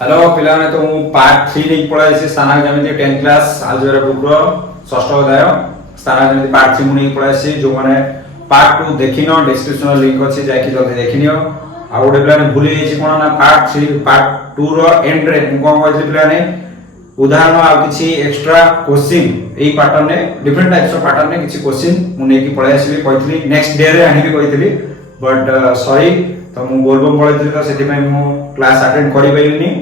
Hello पिलाने तो मु पार्ट 3 नहीं पढ़ाई से स्थानांक ज्यामिति 10 क्लास अलजेब्रा बुक रो षष्ठ अध्याय स्थानांक ज्यामिति पार्ट 3 मु नहीं पढ़ाई से जो माने पार्ट 2 देखिनो डिस्क्रिप्शन लिंक अछि जाकी जल्दी देखिनियो आ ओडे पिलाने भूली जाई छी कोन ना पार्ट 3 पार्ट 2 रो एंड रे मु कोन कहै पिलाने उदाहरण आ किछि एक्स्ट्रा क्वेश्चन एई पैटर्न ने डिफरेंट टाइप्स ऑफ पैटर्न ने किछि क्वेश्चन मु नै की पढ़ाई आसी कहथली नेक्स्ट डे रे आनी भी कहथली बट सॉरी तो मु बोलबम पळैथली तो सेति पय मु क्लास अटेंड करि पैलिनी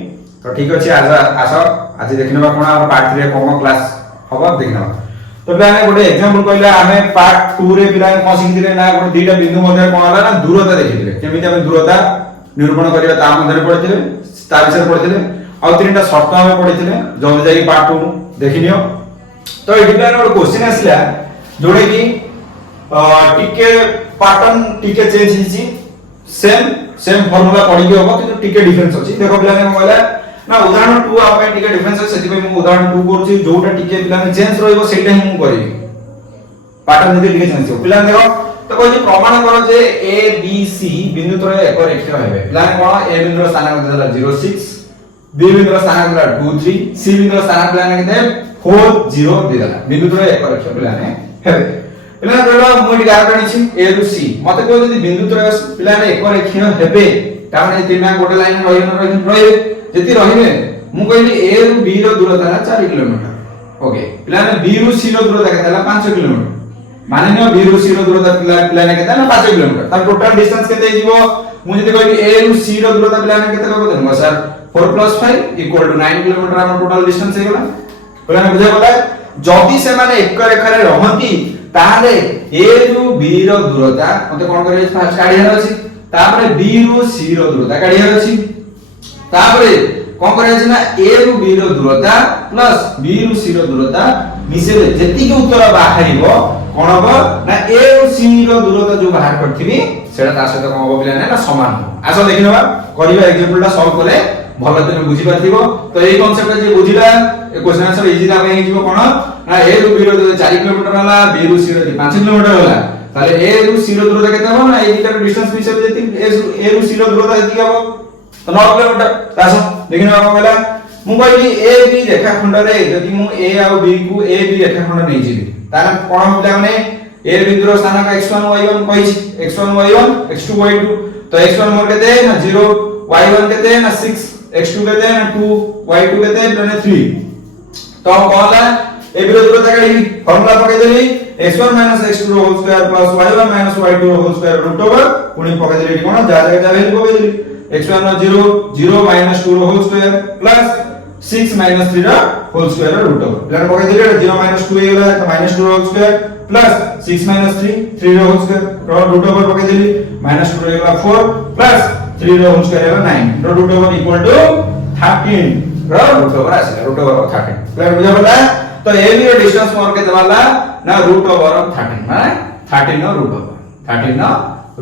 तो ठीक अछि आज देखिनबा कोन और पार्ट 3 रे कोन क्लास हबो देखिनबा तो पिलाने गोटे एग्जांपल कहला हमें पार्ट 2 रे पिलाने कोन सिखिथिले ना गोटे दीटा बिंदु मध्ये कोन हला ना दूरता देखिथिले केमिति हम दूरता निरूपण करिया ता मध्ये पढिथिले ता विषय पढिथिले और तीनटा शर्त हमें पढिथिले जल्दी जाई पार्ट 2 देखिनियो तो एठी पिलाने गोटे क्वेश्चन आसला जोडे की टिके पैटर्न टिके चेंज हिची सेम फार्मूला पढि के होबो किंतु टिके डिफरेंस अछि देखो पिलाने कहला ना उदाहरण 2 आपे टिके डिफरेंस अछि सेति मु उदाहरण 2 करूची जोटा टिके पिलाने चेंज रहइबो सेटा ही मु करिवि पैटर्न जदि टिके चेंज हो पिलाने देखो तो कहछि प्रमाण करो जे ए बी सी बिंदु त्रय एक रेखा हेबे पिलाने कोन ए बिंदु स्थानांक देला 06 बी बिंदु स्थानांक देला 23 सी बिंदु स्थानांक पिलाने केते 40 देला बिंदु त्रय एक रेखा पिलाने हेबे पिलाने कहलो मु टिके आकणी छी ए रु सी मते कहलो जदि बिंदु त्रय पिलाने एक रेखा हेबे ताने तीना गोटे लाइन रहिबे जति रहिबे मु कहली ए रु बी रो दूरता 4 किलोमीटर ओके पिलाने बी रु सी रो दूरता केतेला 5 किलोमीटर माने न बी रु सी रो दूरता पिलाने केतेला 5 किलोमीटर त टोटल डिस्टेंस केते हिबो मु जति कहली ए रु सी रो दूरता पिलाने केते कहबो देन सर 4 + 5 = 9 किलोमीटर हम टोटल डिस्टेंस हेगला पिलाने बुझा गला जदि से माने एक रेखा रे रहंती ताले ए रु बी रो दूरता मते कोन करे फास्ट काढियार अछि तापरे बी रु सी रो दूरता काढियार अछि तापरे कोन करे अछि ना ए रु बी रो दूरता प्लस बी रु सी रो दूरता मिसेले जेति के उत्तर बाहरिबो कोन हो ना ए रु सी रो दूरता जो बाहर करथिबी सेटा ता सहित कोन हो पिलाने ना समान हो आसो देखिनबा करिबा एग्जांपलटा सॉल्व करे भलो तने बुझि पाथिबो तो एई कांसेप्ट जे बुझिला ए क्वेश्चन आंसर इजी ता हे जिवो कोन ना ए रु बी रो 4 किलोमीटर हला बी रु सी रो 5 किलोमीटर हला ताले ए रु सी रो दूरता केते हो ना ए दिटा डिस्टेंस मिसेले जेति ए रु सी रो दूरता जेति हो तो 9 किलोमीटर तासो देखिना कोन कहला मु कहली ए बी रेखाखंड रे जदि मु ए आ बी को ए बी रेखाखंड नै जिबी तार कोन पिला माने ए बिंदु स्थानांक x1 y1 कहि x1 y1 x2 y2 तो x1 मोर केते ना 0 y1 केते ना 6 x2 केते ना 2 y2 केते ना 3 तो कहला ए बी दूरता काढी फार्मूला पकै देली x1 - x2 whole square plus y1 - y2 whole square root over पुनी पकै देली कोन जा जा वैल्यू पकै देली x1 नो 0 0 - 2 होल स्क्वायर प्लस 6 - 3 रो होल स्क्वायर रूट ओवर प्लान पकै देली 0 - 2 हेला तो -2 होल स्क्वायर प्लस 6 - 3 रो होल स्क्वायर रो रूट ओवर पकै देली -2 हेला 4 प्लस 3 रो होल स्क्वायर हेला 9 रो रूट ओवर इक्वल टू 13 रो रूट ओवर आसे रूट ओवर 13 प्लान बुझा पड़ा तो ए बी रो डिस्टेंस मोर के देवाला ना रूट ओवर 13 माने 13 नो रूट ओवर 13 नो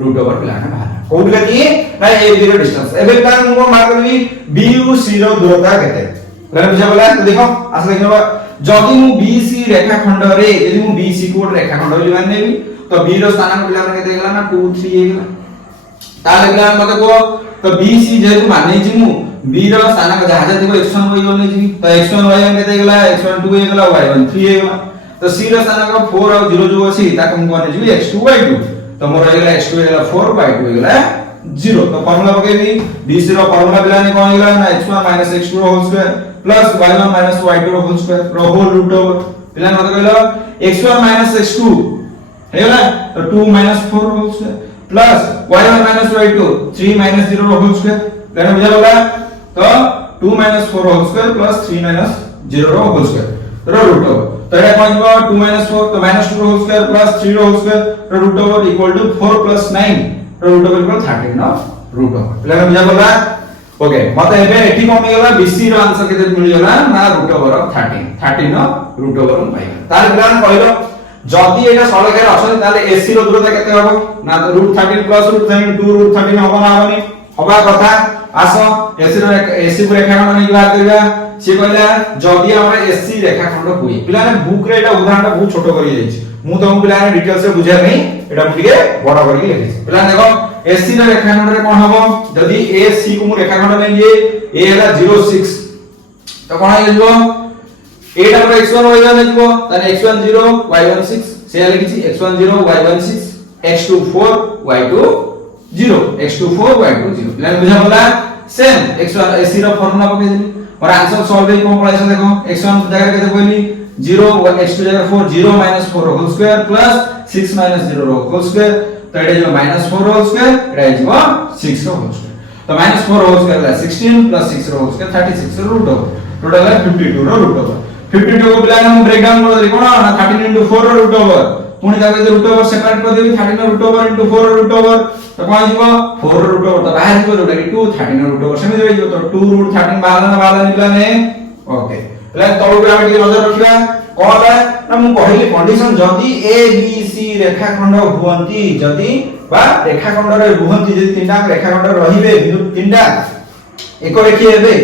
रूट ओवर प्लान बाहर कोउला की ना ए बी रो डिस्टेंस एबे प्लान मु मार करबी बी यू सी रो दूरता केते प्लान बुझा पड़ा तो देखो आस देखिनबा जदि मु बी सी रेखाखंड रे यदि मु बी सी को रेखाखंड बोली मान नेबी तो बी रो स्थानांक प्लान केते गेला ना 2 3 हेगला ताले प्लान मते को तो बी सी जेतु माने जी मु बी रो स्थानांक जहा जति को x1 y1 ने जी तो x1 y1 केते गेला x1 2 हेगला y1 3 हेगला तो सी रो स्थानांक 4 और 0 जो अछि ताके मु माने जी x2 y2 तो मोर हेगला x2 हेगला 4 y2 हेगला 0 तो फार्मूला पकेबी bc रो फार्मूला पिलाने कोन हेगला ना x1 - x2 whole square plus y1 - y2 whole square रो होल रूट ओवर पिलाने मत कहलो x1 - x2 हेगला तो 2 - 4 whole square plus y1 - y2 3 - 0 रो होल स्क्वायर पिलाने बुझा गला तो 2 - 4 होल स्क्वायर प्लस 3 - 0 रो होल स्क्वायर रो रूट ओवर तो एटा कोन हो 2 - 4 तो -2 रो होल स्क्वायर प्लस 3 रो होल स्क्वायर रो रूट ओवर इक्वल टू 4 + 9 रो रूट ओवर इक्वल 13 नो रूट ओवर पिलाने बुझा गला ओके मते एबे एठी कमी गला बीसी रो आंसर केते मिल गला ना रूट ओवर 13 नो रूट ओवर पाइ तार प्लान कहलो जदि एटा सळकेर असन ताले एसी रो दूरता केते हबो ना तो √13 प्लस √13 2 √13 हबो ना हबनी हबा कथा आसो एसी को रेखाखंड नै बात करबा से कहला जदि हमरा एसी रेखाखंड होई पिलाने बुक रे एटा उदाहरण बहुत छोटो करि जाई मु तो पिलाने डिटेल से बुझा नै एटा मुटिके बड़ करि लिखि पिलाने देखो AC ର रेखाखंड रे कोन हबो जदी AC को मु रेखाखंड नै जे A हला 06 तो कोन हे जबो A टा पर x1 y1 हे जबो ताने x1 0 y1 6 से आले किछि x1 0 y1 6 x2 4 y2 0 x2 4 y2 0 line बुझा बोला सेम x1 AC रो फार्मूला पके देली और आंसर सॉल्व हे कोन पळाइछ देखो x1 जगह केते बोली 0 x2 जगह 4 0 4 whole square plus 6 0 whole square तो एटा जो -4 होल स्क्वायर एटा जो 6 होल स्क्वायर तो -4 whole square 16 plus 6 whole square 36 root over total है 52 रो रूट ओवर 52 को बिला हम ब्रेक डाउन कर देली कोन 13 4 रो रूट ओवर पुणी ताके रूट ओवर सेपरेट कर देबी 13 रूट ओवर 4 रूट ओवर तो कोन जीवो 4 रूट ओवर तो बाहर जीवो जोटा कि 2 13 रूट ओवर सेमे जीवो तो 2 रूट 13 बाला निकला ने ओके ले तळु के हम टिके नजर रखिबा कोन है ना मु कहली कंडीशन जदी ए बी सी रेखाखंड हुवंती जदी बा रेखाखंड रे हुवंती जदी तीनटा रेखाखंड रहिबे बिंदु तीनटा एक रेखी हेबे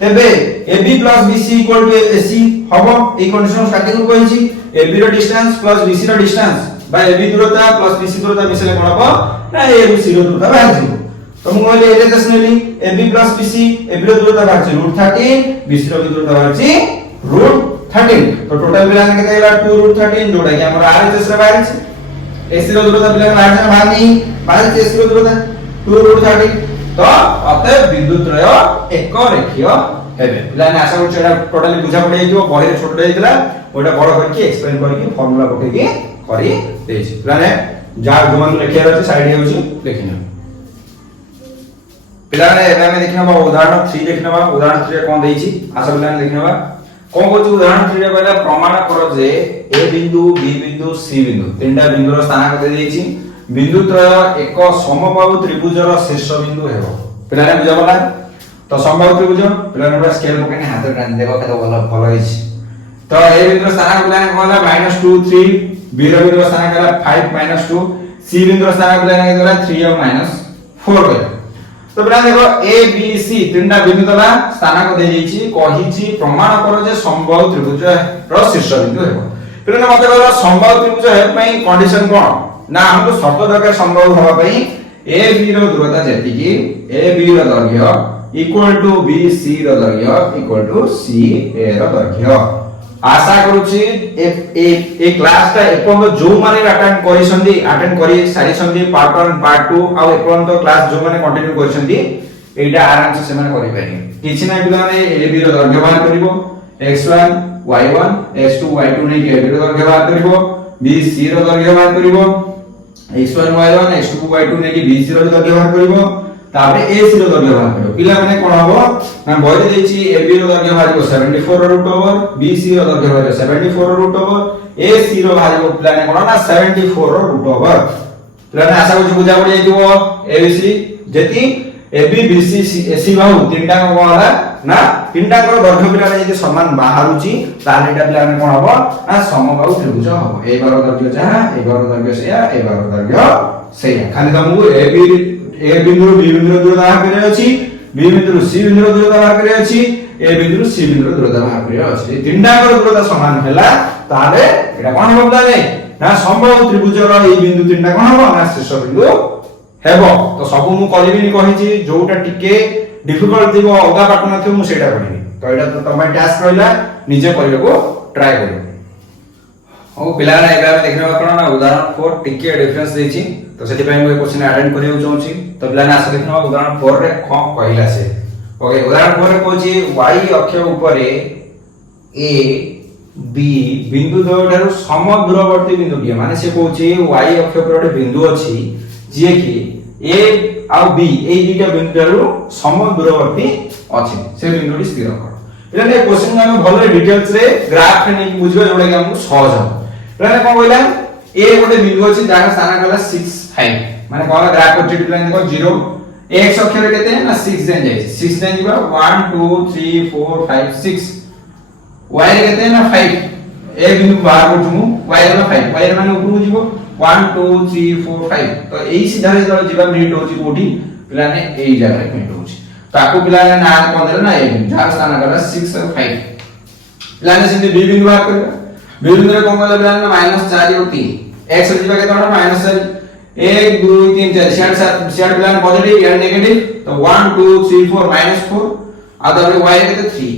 तेबे AB + BC = AC हबो ए कंडीशन स्टार्टिंग रो कहिछि AB रो डिस्टेंस प्लस BC रो डिस्टेंस बा AB दूरता प्लस BC दूरता मिसले कोन हबो ना A रो C रो दूरता बाहर जिवो तो मु कहली एले देसनेली AB + BC AB रो दूरता बाहर छि √13 BC रो दूरता बाहर छि √13 तो टोटल मिला के केते होला 2√13 जोटा कि हमर RHS रे बाहर छि AC रो दूरता मिला बाहर नहीं बाहर छि AC रो दूरता 2√13 तो अतः बिंदु त्रय एक रेखीय हेबे लाइन आशा करछ एटा टोटली बुझा पड़े जो बहिरे छोट हेइतला ओटा बड़ करके एक्सप्लेन करके फार्मूला पके के करी देछि लाने जा जोमान लेखिया अछि साइड हेउछि लेखिना पिलाने एबे हम देखिनबा उदाहरण 3 देखिनबा उदाहरण 3 रे कोन देछि आशा पिलाने देखिनबा कोन कहछि उदाहरण 3 रे कहला प्रमाण कर जे A बिंदु B बिंदु C बिंदु तीनटा बिंदुर स्थान कते देछि बिंदु त्रय एक समबाहु त्रिभुजर शीर्ष बिंदु हेबो पिलाने बुझाबला तो समबाहु त्रिभुज पिलाने बस स्केल पकेने हाथ रे देखो केतो भलो भलो हिच तो ए बिंदुर स्थान पिलाने कहला -2 3 B रो बिंदुर स्थान कहला 5 -2 C बिंदुर स्थान पिलाने कहला 3 और -4 कहला तो पिलाने देखो A B C तीनटा बिंदु दला स्थान को दे जेछि कहिछि प्रमाण करो जे समबाहु त्रिभुज रो शीर्ष बिंदु हेबो पिलाने मते कहला समबाहु त्रिभुज हे पई कंडीशन कोन ना हमको शर्त दरकार संभव होबा पई ए बी रो दूरता जेति कि ए बी रो दैर्घ्य इक्वल टू बी सी रो दैर्घ्य इक्वल टू सी ए रो दैर्घ्य आशा करूची ए क्लास ता एपंत जो माने अटेंड करी सारी संधि पार्ट 1 पार्ट 2 आ एपंत क्लास जो माने कंटिन्यू करछंदी एटा आराम से सेमान करि पारि किछि नै बिला ने ए बी रो दैर्घ्य बाहर करिवो x1 y1 x2 y2 नै के ए बी रो दैर्घ्य बाहर करिवो बी सी रो दैर्घ्य बाहर करिवो x1 y1 x2 y2 ने कि BC रो दैर्घ्य बाहर करिवो तापरे AC रो दैर्घ्य बाहर करिवो पिला माने कोन हबो ना बहिरे देछि AB रो दैर्घ्य बाहर 74 रूट ओवर BC रो दैर्घ्य बाहर 74 रूट ओवर AC रो बाहर पिला ने कोन ना 74 रूट ओवर पिला ने आशा को बुझा पड़ी जाइबो ABC जेति AB BC AC बाहु तीनटा को होला ना तीनटा को दैर्घ्य पिला ने यदि समान बाहरुची ताले एटा पिला ने कोन हबो ना समबाहु त्रिभुज हबो ए बारो दैर्घ्य जहा ए बारो दैर्घ्य सेया ए बारो दैर्घ्य सेया खाली तुमको ए बिंदु B बिंदु दूरता बाहर करे अछि B बिंदु C बिंदु दूरता बाहर करे अछि ए बिंदु C बिंदु दूरता बाहर करे अछि तीनटा को दूरता समान हैला ताले एटा कोन हबो पिला ना समबाहु त्रिभुज रो ए बिंदु तीनटा कोन हबो ना शीर्ष बिंदु हेबो तो सब मु करिबिनी कहिछि जोटा टिके डिफिकल्ट दिबो अलगा पार्ट न थियो मु सेटा करिनि तो एटा तो तमे टास्क रहला निजे करियो को ट्राई करियो ओ पिला ना एबा देखना कोन ना उदाहरण 4 टिके डिफरेंस देछि तो सेति पय मु क्वेश्चन अटेंड करियो चाहूछि तो पिला ना आसे देखना उदाहरण 4 रे कोन कहिला से ओके उदाहरण 4 रे कोछि y अक्ष ऊपरे a b बिंदु दोठारु समदूरवर्ती बिंदु टिए माने से कोछि y अक्ष ऊपर बिंदु अछि जे कि a आ b ए दुटा बिंदुरु समदूरवर्ती अछि से बिंदुटी स्थिर कर एला ने क्वेश्चन हम भले डिटेल्स रे ग्राफ रे नै बुझिबो जोडा कि हमहु सहज हो एला कोन कहला a गोटे बिंदु अछि जाका स्थान कहला 6 5 माने कहला ग्राफ को चिट लाइन देखो 0 x अक्ष रे केते ना 6 देन जाय 6 देन जिबा 1 2 3 4 5 6 y रे केते ना 5 ए बिंदु बाहर उठमु y रे 5 y रे माने ऊपर जिवो 1 2 3 4 5 तो एई सीधा रे जब जिबा मिनिट होची कोठी पिला ने एई जगह रे मिनिट होची ताकू पिला ने ना कोन देला ना ए जार स्थान करा 6 और 5 पिला ने सिंधे b बिंदु बाहर करबा b बिंदु रे कोन कहला पिला ने -4 और 3 x रे जिबा के तोडा -4 1 2 3 4 शेयर प्लान पॉजिटिव या नेगेटिव तो 1 2 3 4 -4 आ तापर y रे केते 3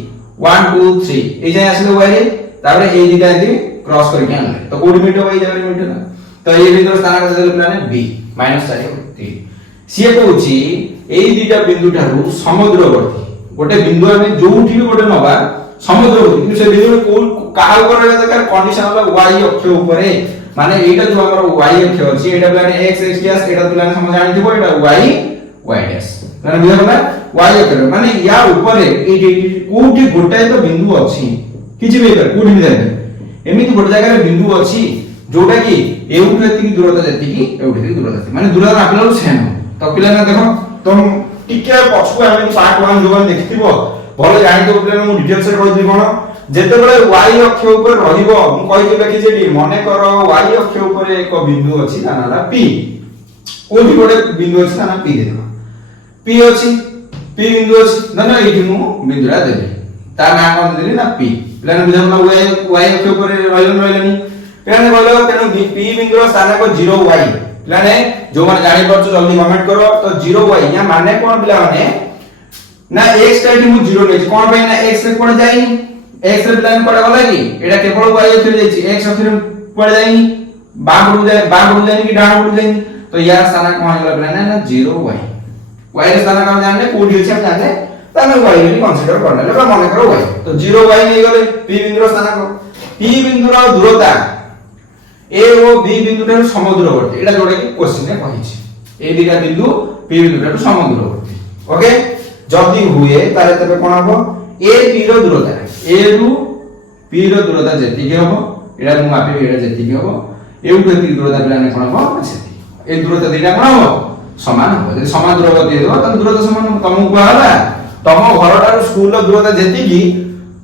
1 2 3 ए जाय आसले y रे तापर ए दिटा एति क्रॉस करके आनले तो कोड मिटो y जाय मिटो ना तो ए बिंदु स्थान का देले प्लान b -4 सीए कहूची एई दिटा बिंदु ठारू समुद्रवर्ती गोटे बिंदु हमें जोठी भी गोटे नबा समुद्रवर्ती कि से बिंदु को का ऊपर रहबा दरकार कंडीशन वाला y अक्ष ऊपर माने एटा जो हमर y अक्ष अछि एटा प्लान x x डैश एटा प्लान हम जानि थिबो एटा y y डैश माने बुझा गला y अक्ष माने या ऊपर ए कोठी गोटाय तो बिंदु अछि किछि भी कर कोठी भी जाय एमिति गोटे जगह रे बिंदु अछि जोटा कि एउठु एति दूरता जति कि एउठु एति दूरता अछि माने दूरता आपला सेम तो पिला ना देखो तुम टिके पछुआ हम पार्ट 1 जो देखथिबो भले जानि तो पिला मु डिटेल्स रे कहि कोन जेते बेले y अक्ष ऊपर रहिबो मु कहि के लिखि जेडी माने करो y अक्ष ऊपर एक बिंदु अछि नाला p कोठी गोटे बिंदु अछि ना p देखो p अछि p बिंदु अछि ना एठी मु बिंदुरा देबे ता नाम कोन देली ना p पिला बुझा y अक्ष ऊपर रहिलनी पिला ने कहलो तेनु p बिंदुर स्थान को 0y पिलाने जो माने जानि परछ जल्दी कमेंट करो तो 0y या माने कोन पिला माने ना x टा मु 0 नै कोन पे ना x रे कोन जाई x रे प्लान पड़ा गला कि एटा केवल y अक्षर जाई x अक्षर पड़ जाई बाम रुड़ जाई कि डाण रुड़ जाई तो यार स्थान कोन गला पिला ना 0y y रे स्थान का जानले कोडी अछि हम जानले त हम y रे कंसीडर करले ले माने करो y तो 0y नै गले p बिंदुर स्थान को p बिंदुर दूरता ए ओ बी बिंदु ठार समुद्रवर्ती एटा जोडा कि क्वेश्चन रे कहिछि ए दिटा बिंदु p बिंदु ठार समुद्रवर्ती ओके जदी हुए ताले तबे कोन हबो ए p रो दूरता ए रु p रो दूरता जेति के हबो एटा मु मापे एटा जेति के हबो एउठु एति दूरता पिलाने कोन हबो सेति ए दूरता दिटा कोन हबो समान हबो जदी समान दूरता देबो त दूरता समान तमु कहला तम घर ठार स्कूल रो दूरता जेति कि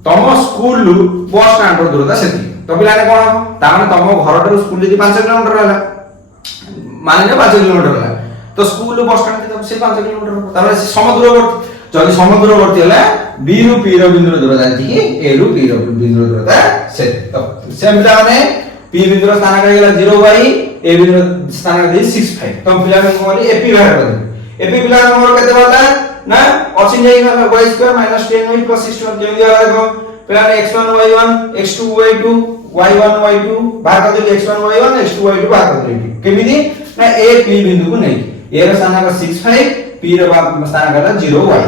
तम स्कूल बस स्टैंड रो दूरता सेति तो पिलाने कोन ता माने तम घर ठार स्कूल जदी 5 किलोमीटर रहला माने जे 5 किलोमीटर रहला तो स्कूल बस स्टैंड के से 5 किलोमीटर तारे समुद्रवर्ती जदी समुद्रवर्ती हला बी रु पी रो बिंदु दूरता कि ए रु पी रो बिंदु दूरता से तो सेम पिलाने पी बिंदु स्थान का गेला 0y ए बिंदु स्थान का 65 तो पिलाने कोली एपी बाहर कर दे एपी पिलाने मोर केते वाला ना अछि नै गला y2 10y + 61 केमि दिया देखो पिलाने x1 y1 x2 y2 y1 y2 बाहर कर दे x1 y1 x2 y2 बाहर कर दे केमिति ना a p बिंदु को नै a रो स्थान का 65 p रो स्थान का 0y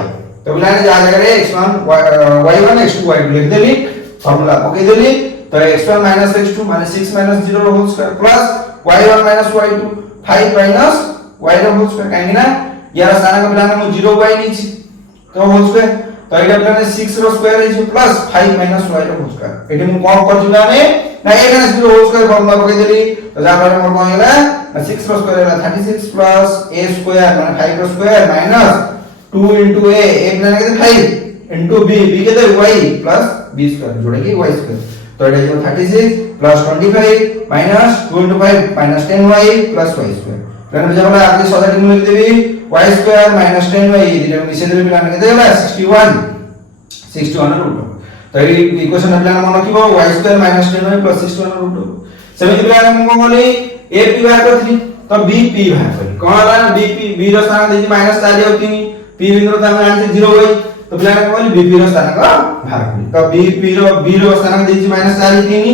तो पिलाने जा जगह रे x1 y1 x2 y2 लिख देली फार्मूला पके देली तो x1 - x2 माने 6 - 0 whole square plus y1 - y2 5 - y रो होल स्क्वायर काहे ना यार स्थान का पिलाने मु 0y नीची तो होल स्क्वायर तो एटा पिलाने 6 रो स्क्वायर इज प्लस 5 - y रो होल स्क्वायर एटी मु कम कर जुलाने ना a - 0 होल स्क्वायर फार्मूला पके देली तो जा बारे मोर कोन होला 6 रो स्क्वायर होला 36 प्लस a स्क्वायर माने 5 रो स्क्वायर माइनस 2 into a पिलाने के 5 into b b के y plus b स्क्वायर जोड़े कि y स्क्वायर तो एटा जो 36 plus 25 minus 2 into 5 minus 10y plus y square पिलाने बुझा होला आगे सजाटी मु लिख देबी y स्क्वायर minus 10y दिले मिसे देबी पिलाने के देला 61 रूट तो ए इक्वेशन पिलाने मन रखिबो y square minus 10y plus 61 root सेमे पिलाने मु कोन गली a p बाहर करथि तो b p बाहर करी कोन होला b p b रो स्थान देछि -4 और 3 p बिंदु त हम जानते 0y तो पिलाने कोन b p रो स्थान का बाहर करी तो b रो स्थान देछि -4 3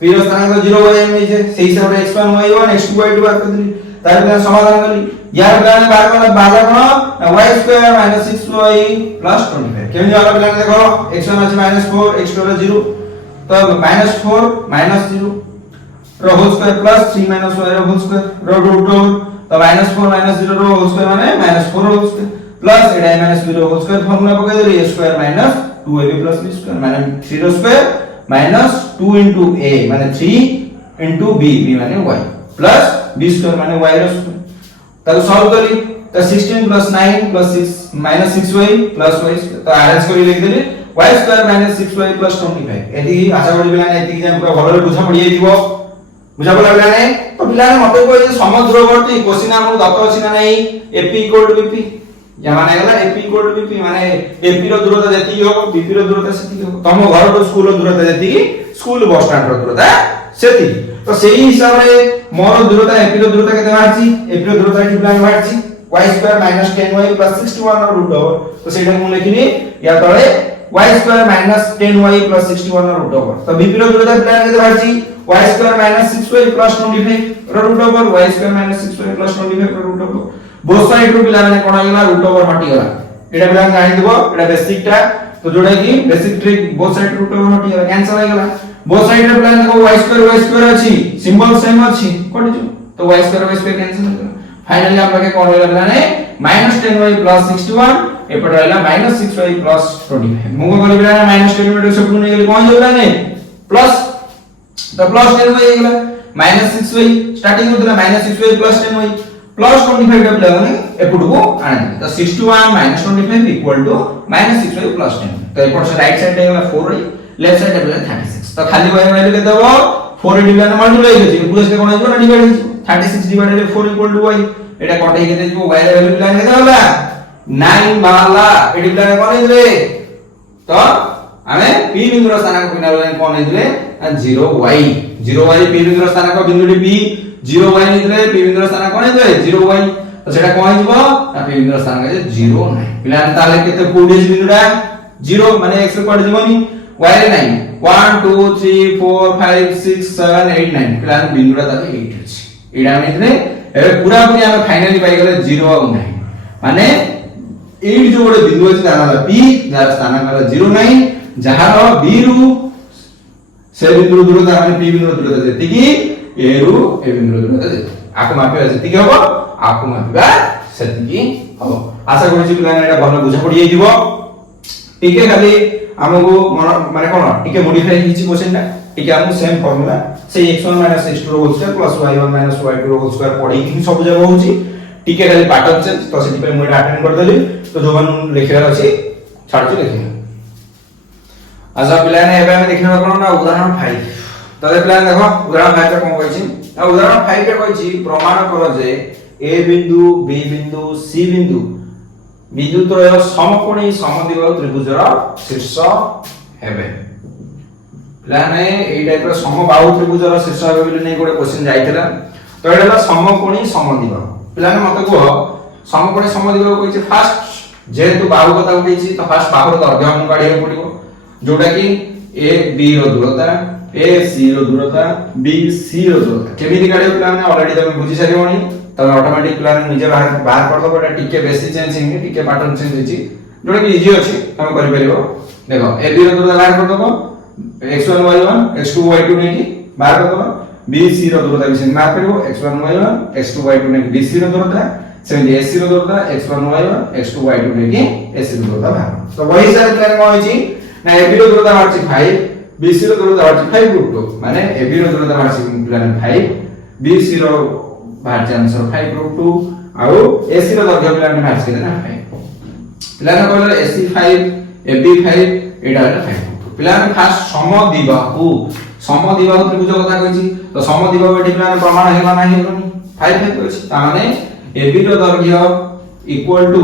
p रो स्थान का 0y हम जे सेही हिसाब रे x1 y1 x2 y2 बाहर करथि तार पिलाने समाधान करी यार पिलाने बाहर वाला बाधा कोन y स्क्वायर - 6y + 25 केमि वाला पिलाने देखो x1 अछि -4 x2 रो 0 तो -4 - 0 रो होल स्क्वायर प्लस 3 - y रो होल स्क्वायर रो रूट तो -4 - 0 रो होल स्क्वायर माने -4 रो whole square plus iota -0 whole square formula पके दे a square minus 2ab plus b square माने 3 रो स्क्वायर minus 2 into a माने 3 into b b माने y plus b स्क्वायर माने y रो square ताको सॉल्व करी तो 16 plus 9 plus 6 minus 6y plus y तो arrange करी लिख देली y square minus 6y plus 25 एटी आशा करी बिलाने एटी जे पूरा भलो बुझा पड़ी जाइबो बुझा पड़ा बिलाने तो बिलाने मते कोइ समुद्रवर्ती क्वेश्चन हम दत अछि ना नै ap = bp या माने गला एपी = बीपी माने एपी रो दूरता जेति हो बीपी रो दूरता सेति हो तम घर रो स्कूल रो दूरता जेति स्कूल बस स्टैंड रो दूरता सेति तो सेही हिसाब रे मोर दूरता एपी रो दूरता केते बाहरची एपी रो दूरता एठी प्लान बाहरची y square minus 10y plus 61 रो रूट ओवर तो सेटा मु लिखिनी या तळे y square minus 10y plus 61 रो रूट ओवर तो बीपी रो दूरता प्लान केते बाहरची y square minus 6y plus 25 रो root over y square minus 6y plus 25 रो रूट ओवर बोथ साइड रो पिला माने कोन आइला रूट ओवर हटी गला एटा पिला जानि देबो एटा बेसिक टा तो जोडा की basic trick both side root over हटी गला कैंसिल हो गला बोथ साइड रे प्लान देखो y स्क्वायर अछि सिंबल सेम अछि कटि जो तो y स्क्वायर कैंसिल हो गला फाइनली आप लगे कोन होइला प्लान -10y + 61 एपट रहला -6y + 25 मुगो गली प्लान -10y सब नै गेली कोन होइला ने प्लस तो +10y हो गेला -6y स्टार्टिंग होतला -6y + 10y + 25 का प्लान ने एपट को आने तो 61 - 25 = -6y + 10 तो एपट से राइट साइड गेला 4y लेफ्ट साइड गेला 36 तो खाली y वैल्यू के देबो 4 डिवाइड मल्टीप्लाई हो जे पूरा से कोन हो ना डिवाइड हो 36 डिवाइडेड 4 = y एटा कटै के देबो y वैल्यू प्लान के देबा 9 बाला एडी प्लान कोन हेले तो हमें p बिंदु स्थानांक बिना लाइन कोन हेले 0y 0y p बिंदु स्थानांक बिंदुटी p 0y हेले p बिंदु स्थानांक कोन हेले 0y तो सेटा कोन हिबो ना p बिंदु स्थानांक जे 0 नै प्लान ताले केते कोडी बिंदुटा 0 माने x रे कोड जीवनी y रे 9 1 2 3 4 5 6 7 8 9 प्लान बिंदुटा ताले 8 अछि एडा मिथले ए पूरा पूरी हम फाइनली पाई गेले 0 और 9 माने 8 जो बडे बिंदु अछि ताना p जार स्थानांक 09 जहार b रु से बिंदु दूरता माने p बिंदु दूरता जेति की a रु a बिंदु दूरता जेति आको मापिबा जेति की हबो आको मापिबा सेति की हबो आशा करू प्लान एटा भलो बुझा पड़ी जाइबो टिके खाली हमको माने कोन टिके मॉडिफाई हिची क्वेश्चन टा टिके हम सेम फार्मूला से x1 - x2 रो whole square plus y1 - y2 रो होल स्क्वायर पढी कि सब जगह होची टिके खाली पैटर्न चेंज तो सेति पे मोडा अटेंड कर देली तो जोवन लिखिरा अछि छाडछु लिखि आजा प्लान एबे हम देखिना कोन ना उदाहरण 5 तले प्लान देखो उदाहरण 5 कोन कहछि आ उदाहरण 5 के कहछि प्रमाण करो जे a बिंदु b बिंदु c बिंदु विद्युतय समकोणी समद्विबाहु त्रिभुजर शीर्ष हेबे प्लान ए टाइप रो समबाहु त्रिभुजर शीर्ष हेबे बोली नै गोटे क्वेश्चन जाइतला तो एटा समकोणी समद्विबाहु प्लान मते को समकोणी समद्विबाहु कहिछि फास्ट जेतु बाहु कथा उठैछि तो फास्ट बाहुर दैर्घ्य हम काढिया पडिबो जोटा कि a b row दूरता a c रो दूरता b c रो दूरता केमिति काढियो प्लान ऑलरेडी तमे बुझि सारियोनी तब ऑटोमेटिक प्लान निजे बाहर कर दो बटा टिके बेसी चेंज हिंगे टिके पैटर्न चेंज होची जोटा कि इजी अछि हम करि परिबो देखो ए बी रो दूरता बाहर कर दो x1 y1 x2 y2 नेकी बाहर कर दो b c रो दूरता भी सेम बाहर करिवो x1 y1 x2 y2 नेकी b c रो दूरता सेम a c रो दूरता x1 y1 x2 y2 नेकी a c रो दूरता बाहर तो वही सारे प्लान को होची ना ए बी रो दूरता बाहरची 5 b c रो दूरता बाहरची 5 √2 माने ए बी रो दूरता बाहरची प्लान 5 b c रो बाहर आंसर 5 √2 आउ AC रो दैर्घ्य प्लान में मैच केना 5 प्लान कहले AC 5 AB 5 एटा 5 प्लान फास्ट समद्विबाहु त्रिभुज कथा कहिछि तो समद्विबाहु एटी प्लान प्रमाण हेबा नाही हेबनी 5 अछि ता माने AB रो दैर्घ्य इक्वल टू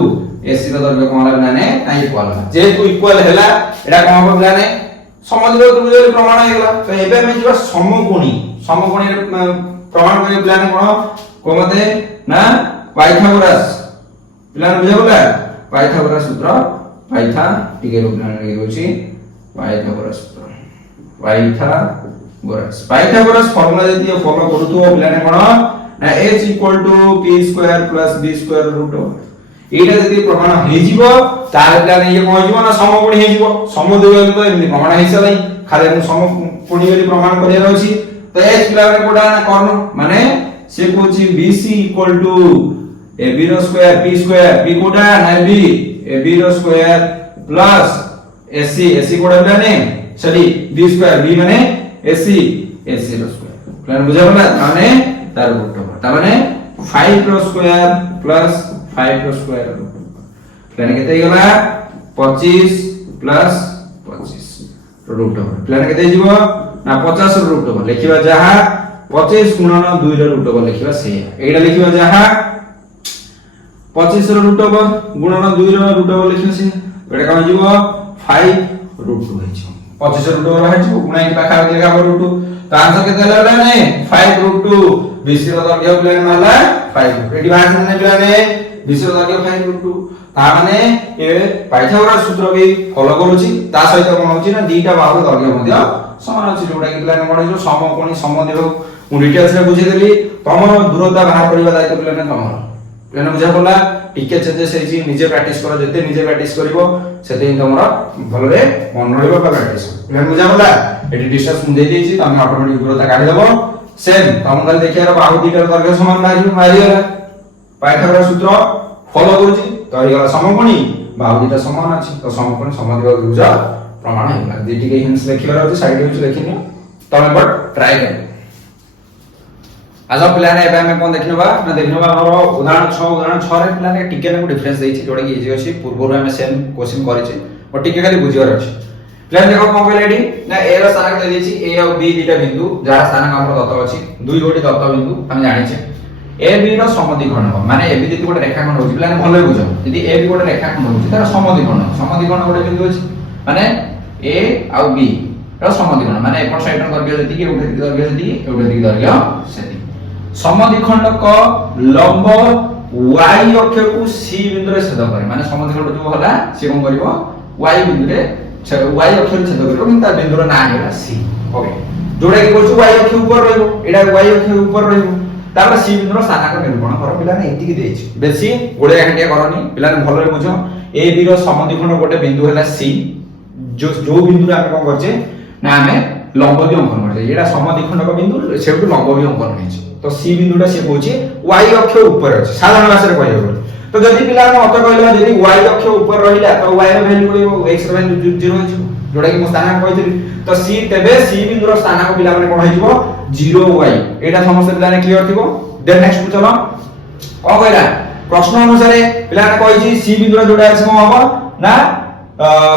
AC रो दैर्घ्य कोन माने ना इक्वल जेतु इक्वल हैला एटा कोन हो प्लान समद्विबाहु त्रिभुज प्रमाण हेला तो एबे हम जिवा समकोणी प्रमाण करे प्लान कोन मते ना पाइथागोरस प्लान बुझा बोला पाइथागोरस सूत्र टिके रो प्लान रे होची पाइथागोरस सूत्र पाइथागोरस फार्मूला जति फॉलो करथु प्लान कोन ना h = p² + b² √. एटा जति प्रमाण हे जीवो तार प्लान ये कोन जीवो ना समकोणी हे जीवो समद्विबाहु तो एमि प्रमाण हे सलाई खाली हम समकोणी वाली प्रमाण करे रहछि तो h प्लान कोडा ना कोन माने से कोची BC = AB रो स्क्वायर p स्क्वायर p कोडा ना b AB रो स्क्वायर प्लस AC कोडा plan sorry b square b माने AC रो स्क्वायर प्लान बुझा बोला माने तार रूट ता माने 5 रो स्क्वायर प्लस 5 रो स्क्वायर प्लान केते गला 25 प्लस 25 रूट प्लान केते जीवो ना 50 रो रूट लिखिबा जहा 25 गुणन 2 रो रूट ओवर लिखिबा से एटा लिखिबा जहा 25 रो रूट ओवर गुणन 2 रो रूट ओवर लिखिबा से एटा कोन जीवो 5 √2 हे छ 25 रूट ओवर बाहर छु गुणा पाखा देखा रूट 2 तो आंसर केते होला नै 5 रूट 2 BC रो दर्घ्य प्लेन माला 5 एटी बाहर ने प्लेन BC रो दर्घ्य 5 रूट 2 ता माने ए पाइथागोरस सूत्र भी फॉलो करूची ता सहित कोन होची ना दीटा बाहु दर्घ्य मध्य समान अछि जोडा कि प्लेन कोन जो समकोणी समदेव मु डिटेल्स रे बुझे देली तमरो दूरता बाहर करिवा दायित्व प्लेन तमरो प्लेन बुझा पला टिके चेंजेस हेची निजे प्रैक्टिस करो जते निजे प्रैक्टिस करिवो सेते तमरो भलरे मन रहइबो का प्रैक्टिस प्लेन बुझा पला एटी डिस्टेंस मु दे देची तमे ऑटोमेटिक दूरता काढी देबो सेम तम गल देखियार बाहु दीटा दर्घ्य समान मारी गला पाइथागोरस सूत्र फॉलो करूची तो हे गला समकोणी बाहु दीटा समान अछि तो समकोणी समदेव त्रिभुज प्रमाण हेला जेटी के हिंट्स लेखिबार अछि साइड व्यूज लेखिनियो तमे बट ट्राई कर आज प्लान एबे हम कोन देखनबा ना देखनबा हमरो उदाहरण 6 रे प्लान टिके न डिफरेंस देछि जोडा कि इजी अछि पूर्व रे हम सेम क्वेश्चन करिछि और टिके खाली बुझिबार अछि प्लान देखो कोन कहले एडी ना ए रो स्थान दे देछि ए और बी दीटा बिंदु जहा स्थान हमरो दत्त अछि दुई गोटी दत्त बिंदु हम जानिछे ए बी रो समद्विखंड माने ए बी जति गोटे रेखाखंड होछि प्लान भले बुझो यदि ए बी गोटे रेखाखंड होछि तार समद्विखंड गोटे बिंदु अछि माने ए और बी रो समद्विखंड माने एपट साइड रो दर्घ्य जति कि उठे दर्घ्य जति उठे दर्घ्य सेति समद्विखंड को लंब y अक्ष को c बिंदु रे छेद करे माने समद्विखंड जो होला से कोन करिवो y बिंदु रे y अक्ष रे छेद करिवो किंतु बिंदु रो नाम होला c ओके जोडा कि कहछु y अक्ष ऊपर रहइबो एडा y अक्ष ऊपर रहइबो तापर c बिंदु रो स्थानांक निरूपण कर पिला ने एतिकी देछि बेसी गोडे घांटिया करनी पिला ने भलो रे बुझो a b रो समद्विखंड गोटे बिंदु होला c जो बिंदु रे हम कोन करछे ना हमें लंब भी अंकन करछे एडा समद्विखंड को बिंदु सेटु लंब भी अंकन नेछि तो c बिंदुटा से कहूची y अक्ष ऊपर अछि साधारण भाषा रे कहइबो तो जदि पिला ने मत कहइला जदि y अक्ष ऊपर रहिला तो y रो वैल्यू कहइबो x रो वैल्यू 0 होइछ जोडा कि मो स्थानांक कहइथिली तो c तेबे c बिंदु रो स्थानांक पिला माने कोन होइछो 0y एटा समस्त पिला ने क्लियर थिबो देन नेक्स्ट चलो को कहला प्रश्न अनुसार पिला ने कहिछि c बिंदु रो जोडा अछि कोन हबो ना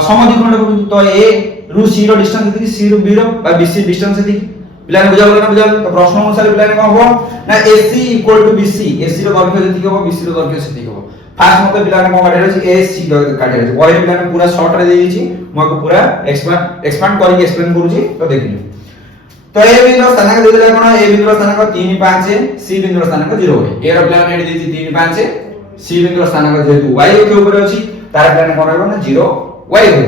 समद्विखंड बिंदु तो a रु c रो डिस्टेंस देखि c रु b रो बा bc डिस्टेंस देखि पिला ने बुझालो ना बुझालो तो प्रश्न अनुसार पिला ने कोन हो ना AC = BC AC रो दर्घ्य जति हो BC रो दर्घ्य सेति हो फास्ट मते पिला ने कोन काढे अछि AC काढे अछि ओइ पिला ने पूरा शॉर्ट रे देइ छी मको पूरा एक्सपांड करि एक्सप्लेन करू छी तो देखियो तो ए बिंदु रो स्थानांक दे देला कोन ए बिंदु रो स्थानांक 3 5 C बिंदु रो स्थानांक 0 होय ए रो पिला ने देइ छी 3 5 C बिंदु रो स्थानांक जेतु y के ऊपर अछि तार पिला ने कोन रहबो ना 0 y हो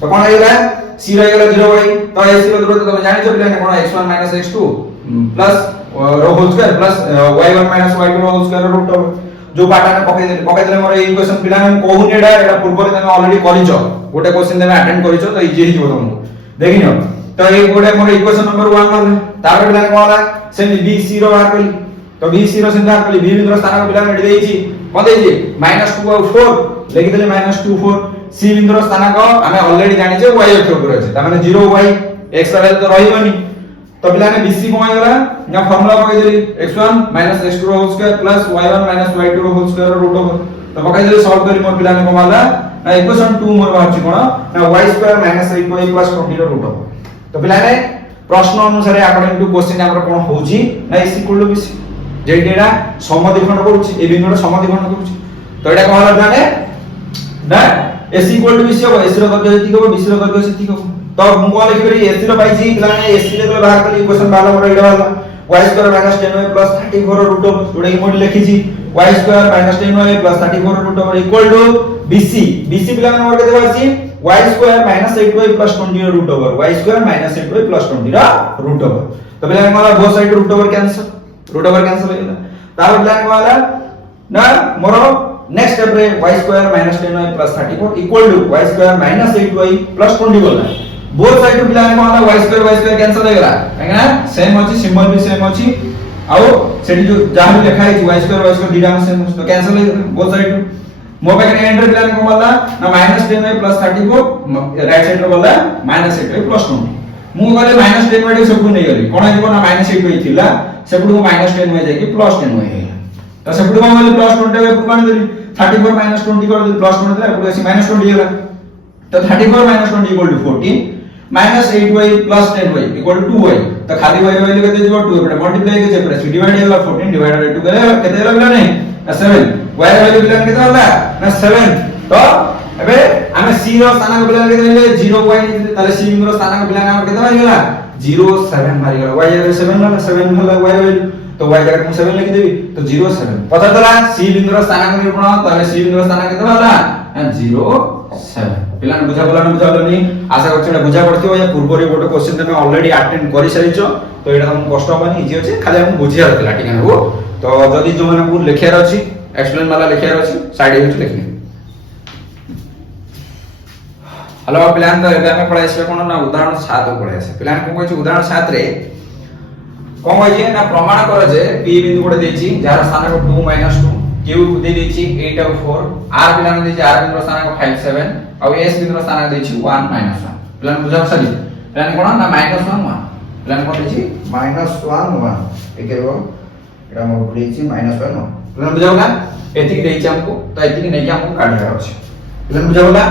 तो कोन हेला c रह गेला 0 y तो ac रो दूरत्व तमे जानि छ पिला ने कोन x1 x2 प्लस रो whole square plus y1 y2 रो होल स्क्वायर रूट जो पाटा ने पकै देले मोर इक्वेशन पिला ने कहू नेडा एटा पूर्व रे तमे ऑलरेडी करिछो गोटे क्वेश्चन तमे अटेंड करिछो तो इजी हिजो तुमको देखिनो तो ए गोटे मोर इक्वेशन नंबर 1 मारले तार पिला ने कहला सेम bc रो बाहर कली तो bc रो सेम बाहर कली b बिंदु रो स्थान पिला ने देइ छी म देइ छी -2 और 4 लिखि देले -2 4 c बिंदु रो स्थानांक हमें ऑलरेडी जानि छ y अक्ष ऊपर अछि त माने 0y x वैल्यू तो रहिबनी तो पिला ने bc कोन गला या फार्मूला पकै देली x1 x2 whole square plus y1 y2 whole square root over तो पकै देली सॉल्व करी मोर पिला ने कोमाला ना इक्वेशन 2 मोर बाहर छि कोन ना y2 8y प्लस 20 रो रूट ओवर तो पिला ने प्रश्न अनुसार अकॉर्डिंग टू क्वेश्चन हमर कोन होउची ना इसी इक्वल टू bc जेडेरा समद्विखंड करूची ए बिंदुर समद्विखंड करूची तो एटा कहला जाने ना ac इक्वल टू bc हो ac रो दर्घ्य जति हो bc रो दर्घ्य सेति हो तो हम को लिखि करी ac रो पाइछि पिला ने ac रे बाहर करी इक्वेशन बाला मोर एडा वाला y2 10y plus 34 root over जोडे कि मोड लिखि छी y2 10y plus 34 root over equal to bc bc पिला ने मोर के देबा छी y2 8y plus 20 root over y2 8y plus 20 root over तो पिला ने मोर both side root over cancel हो गेला तार पिला ने वाला ना मोर नेक्स्ट स्टेप रे y2 10y plus 34 equal to y2 8y plus 20 बोला बोथ साइड पिला ने वाला y2 कैंसिल हो गेला काहेना सेम अछि सिंबल भी सेम अछि आउ सेठी जो जहां भी लिखा है y2 दीटा सेम तो कैंसिल हो बोथ साइड मो पे के एंटर पिला ने वाला ना -10y प्लस 34 राइट साइड रे वाला -8y प्लस 20 मु गले -10y सब नै गली कोन हिबो ना -8y थिला सेपुडु -10y जाके +10y हेला तो सेपुडु गले +20 प्रमाण देली 34 -20 कर दे +20 दे पुरो ऐसी -20 हेला तो 34 -20 = 14 -8y plus 10y equal to 2y तो खाली y वैल्यू केते जीव 2 एपटे मल्टीप्लाई के जेपरे सी डिवाइड होला 14 डिवाइडेड बाय 2 करे केते लागला नै 7 y वैल्यू बिला केते होला ना 7 तो एबे आमे c रो स्थानांक पिला के देले 0 y ताले c बिंदु रो स्थानांक पिला नाम केते बारी गेला 0 7 बारी गेला y जगह 7 वाला 7 वाला y वैल्यू तो y जगह मैं 7 लिख देबी तो 0 7 पता चला c बिंदु रो स्थानांक निरूपण ताले c बिंदु रो स्थानांक केते वाला 0 7 पिला ने बुझा बोलानी आशा करछ एटा बुझा पड़थियो या पूर्व रे गोटे क्वेश्चन तमे ऑलरेडी अटेंड करि सारिछो तो एटा हम कष्ट होबनी इजी अछि खाली हम बुझिया रहला ठीक है हो तो जदी जो माने पूर्ण लिखियार अछि एक्सप्लेन वाला लिखियार अछि साइड में लिखनी हेलो पिलान तो एबे हमें पढ़ाई से कोन ना उदाहरण 7 पढ़ाई से पिलान को कहै उदाहरण 7 रे कोन कहै छै ना प्रमाण कर जे p बिंदु गोटे देछि जार स्थानांक 2 - 2 q दे देछि 8 और 4 r पिलान देछि r बिंदु स्थानांक 5 7 और s बिंदु स्थानांक देछि 1 - 1 पिलान बुझा सरी पिलान कोन ना -1 1 पिलान कोन देछि -1 1 एकेरो एटा मोर देछि -1 1 पिलान बुझाउला एतिक देछि हमको तो एतिक नै कि हमको काढिया अछि पिलान बुझाउला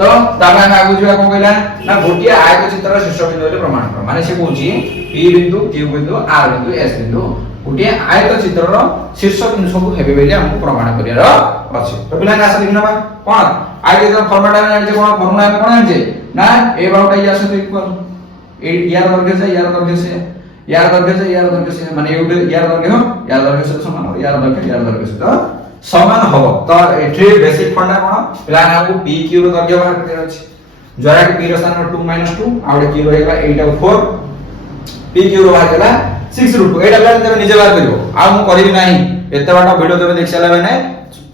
तो ताबा हम आगु जिवा कोन कहला ना गोटिया आयत चित्र शीर्ष बिंदु ले प्रमाण कर माने से कहूची p बिंदु q बिंदु r बिंदु s बिंदु गोटिया आयत चित्र रो शीर्ष बिंदु सब हेबे बेले हमको प्रमाण करियार अछि तो पिला आसा लिखना कोन आयत चित्र फॉर्मेट में जानि कोन फॉर्मूला में कोन आनि ना a बाउटा या से इक्वल ए यार वर्ग से यार वर्ग से यार वर्ग से यार वर्ग से माने एउटे यार वर्ग हो यार वर्ग से समान हो यार वर्ग से तो समान हो तो एठी बेसिक फंडा कोन पिला ना को p q रो दर्घ्य बाहर कर अछि जरा के p रो स्थान 2 - 2 आउटे q रो हेला 8 और 4 p q रो बाहर गेला 6√2 एटा पिला तमे निजे बाहर करिवो आ मु करबी नाही एते बाटा वीडियो तमे देख साला माने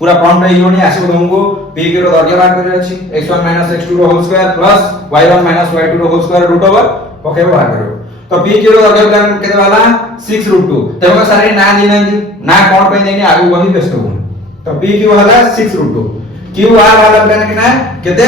पूरा प्रॉम्प्ट रे योनी आसीबो तुमको p q रो दर्घ्य बाहर कर अछि x1 - x2 रो whole square plus y1 - y2 रो whole square root over okay बाहर करिवो तो p q रो दर्घ्य पिला केते वाला 6√2 तमे सारे ना दिनांदी ना कोन पे देनी आगु वही व्यस्त हो तो p q हला 6√2 q r वाला प्लान के ना केते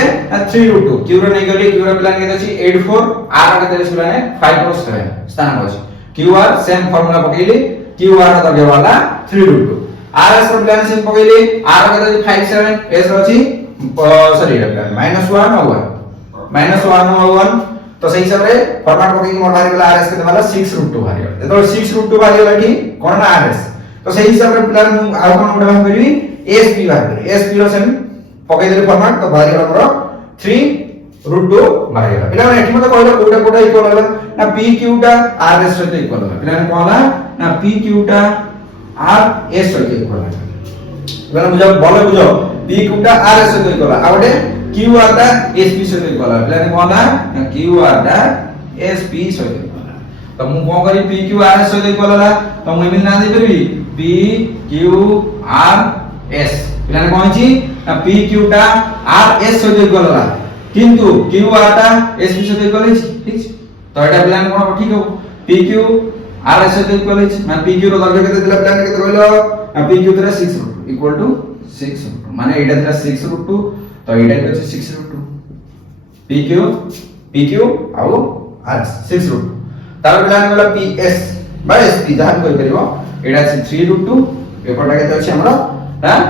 3√2 q रो नै गली q रो प्लान के अछि 84 r के तेरे सुलाने 5+7 स्थान अछि q r सेम फार्मूला पकेली q r दर्घ्य वाला 3√2 r s रो प्लान सेम पकेली r के तेरे 57 s रो अछि सॉरी -1 और 1 -1 और 1 तो सही हिसाब रे फॉर्मेट पकेली मोर बाहर गेला r s के वाला 6√2 बाहर गेला तो 6√2 बाहर गेला कि कोन ना r s तो सही हिसाब रे प्लान आ कोन उडा बाहर करी sp बाहर करी sp रो सेम पकै देले फॉर्मेट तो बाहर गेला हमरो 3√2 बाहर गेला पिला एठी मते कहला कोटा कोटा इक्वल होला ना pq टा rs सहित इक्वल होला पिला कहला ना pq टा rs सहित इक्वल होला पिला बुझो भले बुझो pq टा rs सहित इक्वल होला आ गोटे qr टा sp सहित इक्वल होला पिला कहला ना qr टा sp सहित इक्वल होला तो मु कोन करी pq rs सहित इक्वल होला तो मु एमिल ना दे परबी p q r s पिला कोन छी p q टा r s सहित इक्वल होला किंतु q r टा s p सहित इक्वल छी ठीक छी तो एटा पिला कोन ठीक हो p q r s सहित इक्वल छी माने p q रो दर्घ्य केते दिला पिला केते कहलो p q तेरा 6 इक्वल टू 6 माने एटा तेरा 6√2 तो एटा के अछि 6√2 p q आउ r 6√2 तार पिला कहलो p s बा s p जहां कोइ करिवो एटा अछि 3√2 पेपरटा केते अछि हमरा हां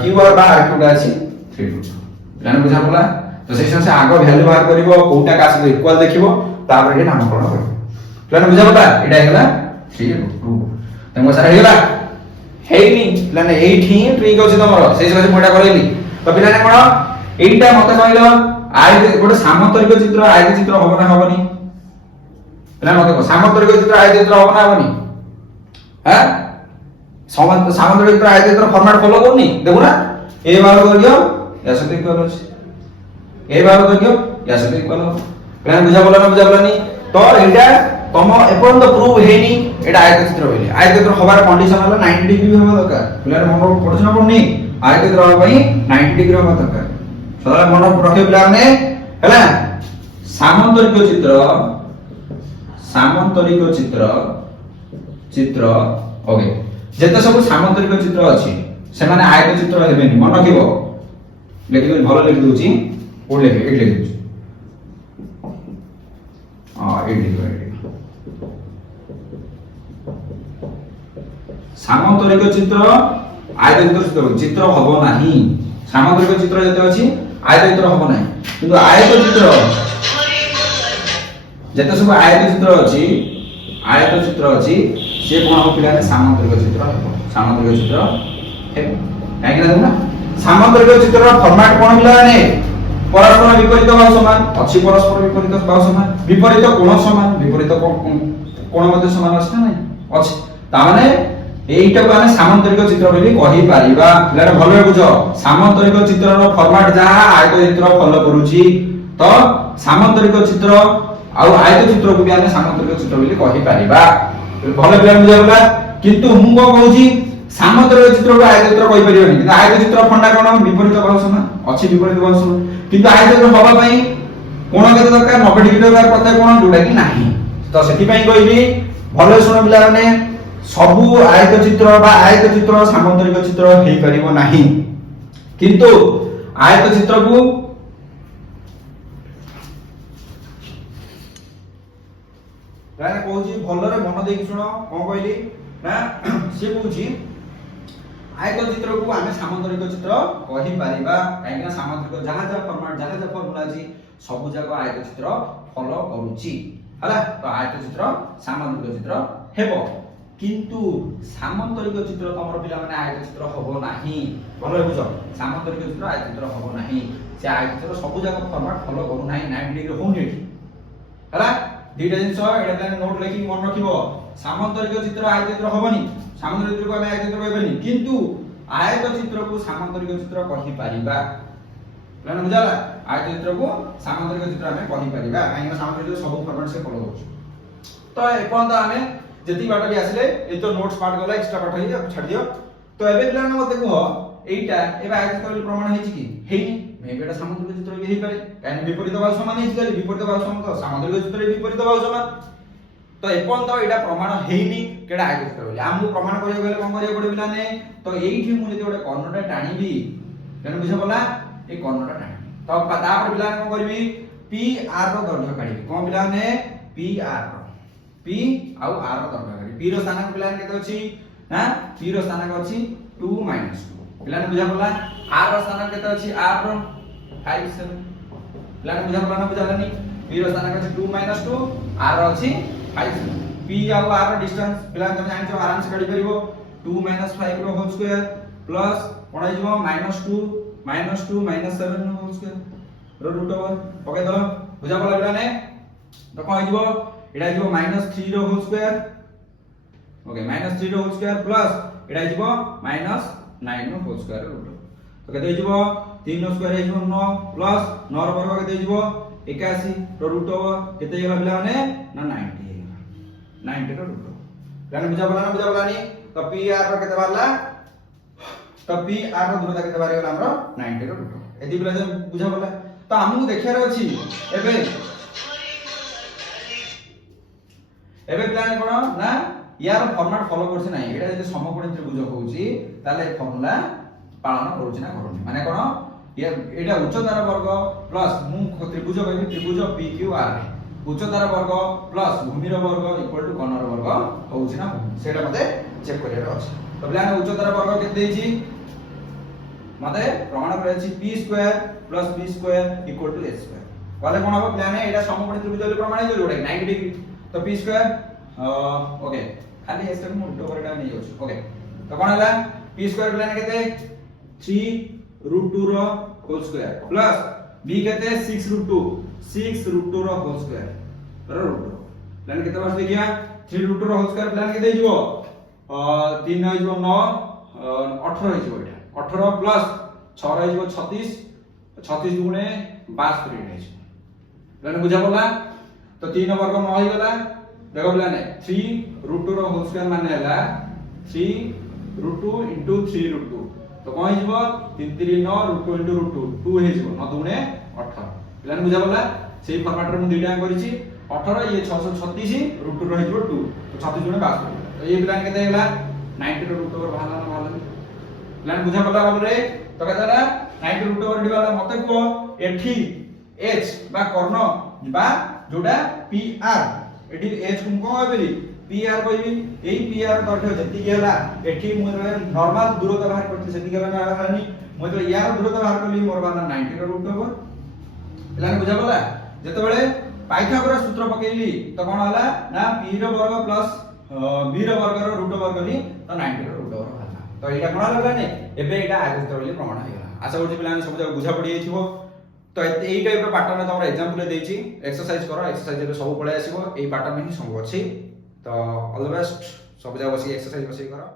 q r बा r q टा अछि 3√2 जाने बुझा पला तो सेक्शन से आगो वैल्यू बाहर करिवो कोटा का से इक्वल देखिवो तापर हे नामकरण करिवो जाने बुझा पला एटा हेला 3√2 तमो सारा हेला हेइनी लाने 8 ही ठीक अछि तमरो सेइ से मोटा करैली तो पिलाने कोन एटा मते कहलो आयत गोटे सामंतरिक चित्र आयत चित्र होबो ना होबनी पिला मते को सामंतरिक चित्र आयत चित्र होबो ना होबनी हां सामंतरिक चित्र आयत चित्र फॉर्मेट फॉलो करनी देखो ना ए बार दर्घ्य या सहित इक्वल अछि ए बार दर्घ्य या सहित इक्वल पिला बुझा बोला ना बुझा बोलानी तो एटा तम एपन तो प्रूव हेनी एटा आयत चित्र होइली आयत चित्र होबार कंडीशन होला 90 डिग्री होबा दरकार पिला मन पढछना पढनी आयत चित्र होबा पई 90 डिग्री होबा दरकार सदा मन रखे पिला ने हैला सामंतरिक चित्र ओके जेते सब सामंतरिक चित्र अछि से माने आयत चित्र हेबेनी मन रखिबो लेकिन भलो लिख दोची ओ लिख एक लिख दोची एक लिख सामंतरिक चित्र आयत चित्र हबो नाही सामंतरिक चित्र जेते अछि आयत चित्र हबो नाही किंतु आयत चित्र जेते सब आयत चित्र अछि से कोन हो पिला सामंतरिक चित्र हेबो सामंतरिक चित्र हेबो काहे ना सामांतरिक चित्र फॉर्मेट कोन बिलाने परस्पर विपरीत बाहु समान अछि परस्पर विपरीत बाहु समान विपरीत कोण समान विपरीत कोण मध्ये समान अछि ना नै अछि ता माने एइटा को हम सामांतरिक चित्र बोली कहि परिबा पिलाने भलो बुझो सामांतरिक चित्र रो फॉर्मेट जहा आयत चित्र फॉलो करूची तो सामांतरिक चित्र आ आयत चित्र को भी हम सामांतरिक चित्र बोली कहि परिबा भलो पिलाने बुझाबला किंतु हम को कहूची सामांतरिक चित्र को आयत चित्र कहि परिबनी किंतु आयत चित्र फंडा कोन विपरीत बाहु समान अछि विपरीत बाहु समान किंतु आयत चित्र होबा पई कोन केते दरकार 90 डिग्री दरकार प्रत्येक कोन जोडा कि नाही तो सेति पई कहबी भलो सुनो पिला माने सबु आयत चित्र बा आयत चित्र सामांतरिक चित्र हेई परिबो नाही किंतु आयत चित्र को राने कहूची भलो रे मन देकी सुनो कोन कहली ना से कहूची आयत चित्र को आमे सामांतरिक चित्र कहि परिबा काहेकि सामांतरिक जहा जहा फॉर्मेट जहा जहा फॉर्मूला अछि सब जाको आयत चित्र फॉलो करूची हला तो आयत चित्र सामांतरिक चित्र हेबो किंतु सामांतरिक चित्र तमर पिला माने आयत चित्र होबो नाही भलो बुझो सामांतरिक चित्र आयत चित्र होबो नाही से आयत चित्र सब जाको फॉर्मेट फॉलो करू नाही 90 डिग्री होउनी हला दुईटा जिंस एटा तने नोट लेखि मन रखिबो सामांतरिक चित्र आयत चित्र होबनी सामांतरिक चित्र को हम आयत चित्र कहबनी किंतु आयत चित्र को सामांतरिक चित्र कहि परिबा प्लान बुझाला आयत चित्र को सामांतरिक चित्र हमें कहि परिबा काहे सामांतरिक चित्र सब फॉर्मेट से फॉलो करू तो एपन तो हमें जति बाटा भी आसले ए तो नोट्स पार्ट गला एक्स्ट्रा पार्ट होई छाड़ दियो तो एबे प्लान मते कह एइटा एबे आयत चित्र प्रमाण हेछि कि हेइ मेबे एटा सामांतरिक चित्र भी हेइ पारे काहे विपरीत बाहु समान हेछि कि विपरीत बाहु समान तो सामांतरिक चित्र विपरीत बाहु समान तो एपन तो एटा प्रमाण हेइनी केडा आयत चित्र बोली हमहु प्रमाण करियो गेले कोन करियो पड़े बिलाने तो एइठी मु जति ओटे कर्णटा टाणीबी तेन बुझा पला ए कर्णटा टाणी तो तापर बिलाने कोन करबी पी आर रो दैर्घ्य काढीबी कोन बिलाने पी आर रो पी आउ आर रो दैर्घ्य काढी पी रो स्थान बिलाने केते अछि ना पी रो स्थान अछि 2 - 2 बिलाने बुझा पला आर रो स्थान केते अछि आर रो 5 7 बिलाने बुझा पला ना बुझालानी पी रो स्थान अछि 2 - 2 आर रो अछि 5 p आउ r रो डिस्टेंस बिलाने तमे जानि छ आराम से काढी परिबो 2 - 5 रो होल स्क्वायर प्लस कोन आइबो -2 - 7 रो होल स्क्वायर रो रूट ओवर पके दलो बुझा पला बिलाने तो कोन आइबो एटा आइबो -3 रो होल स्क्वायर ओके -3 रो होल स्क्वायर प्लस एटा आइबो -9 रो होल स्क्वायर रूट तो केते आइबो 3 रो स्क्वायर आइबो 9 प्लस 9 रो वर्ग केते आइबो 81 रो रूट ओवर केते गेला बिलाने ना 90 90 रो रूट ओवर बुझा पला ना बुझा पलानी तो पी आर रो केते बारला तो पी आर रो दूरता केते बारे गेला हमरो 90 रो रूट ओवर एदी बिला बुझा पला तो हमहु देखियार अछि एबे प्लान कोन ना यार फॉर्मेट फॉलो करछ नाही एटा जे समकोणी त्रिभुज होउची ताले फॉर्मूला पालन करूची ना करूनी माने कोन एटा उच्चतार वर्ग प्लस मु त्रिभुज कहबी त्रिभुज पी क्यू आर उच्चतार वर्ग प्लस भूमिर वर्ग इक्वल टू कोणर वर्ग होउची ना सेटा मते चेक करियार अछि तो प्लान उच्चतार वर्ग केते देछि मते प्रमाण करछि p² + b² equal to s² कहले कोन हो प्लान एटा समकोणी त्रिभुज प्रमाण हे जोडा 90 डिग्री तो p² ओके खाली s को उल्टो करटा नै होछ ओके तो कोन हला p² प्लान केते 3√2 रो होल स्क्वायर प्लस b केते 6√2 6√2 रो होल स्क्वायर रो रूट प्लान केते बार देखिया 3√2 रो होल स्क्वायर प्लान केते हिजो 3 हिजो 9 18 हिजो एटा 18 प्लस 6 हिजो 36 36 गुणे 72 हिजो प्लान बुझा पला तो 3 वर्ग 9 ही गला देखो प्लान 3√2 रो होल स्क्वायर माने हला 3√2 * 3√2 तो कोन हिजो 3 3 9 √2 * √2 2 हिजो 9 दुणे 18 प्लान बुझा पला सेही फॉर्मेट रे मु दुईटा करिछि 18 ये 636 √2 रहिजो 2 तो 36 गुणे 72 तो ये प्लान केते गेला 90 रो रूट ओवर भाला ना भाला प्लान बुझा पला हमरे तो केतेला 90 रूट ओवर डिवाला मते को एठी h बा कर्ण बा जोडा pr एठी h कुम को होबेली pr कहबी एई pr दैर्घ्य जति गेला एठी मोर नॉर्मल दूरता बाहर करथि जति गेला ना हानि मोर तो यार दूरता बाहर करली मोर बाना 90 रो रूट ओवर प्लान बुझा पला जते बेले पाइथागोरस सूत्र पकेइली तो कोन होला ना p रो वर्ग प्लस b रो वर्ग रो रूट ओवर करली तो 90 रो रूट ओवर होला तो एटा कोन लागला ने एबे एटा आगे बोली प्रमाण होइला आशा करूँ पे सब जगह बुझा पड़ी जाइथिबो। तो यही टाइप पैटर्न तुम एग्जांपल देछि एक्सरसाइज करो एक्सरसाइज सब पळे आसीबो एई पैटर्न ही सब अछि। तो ऑल द बेस्ट सब जगह बसी एक्सरसाइज बसी करो।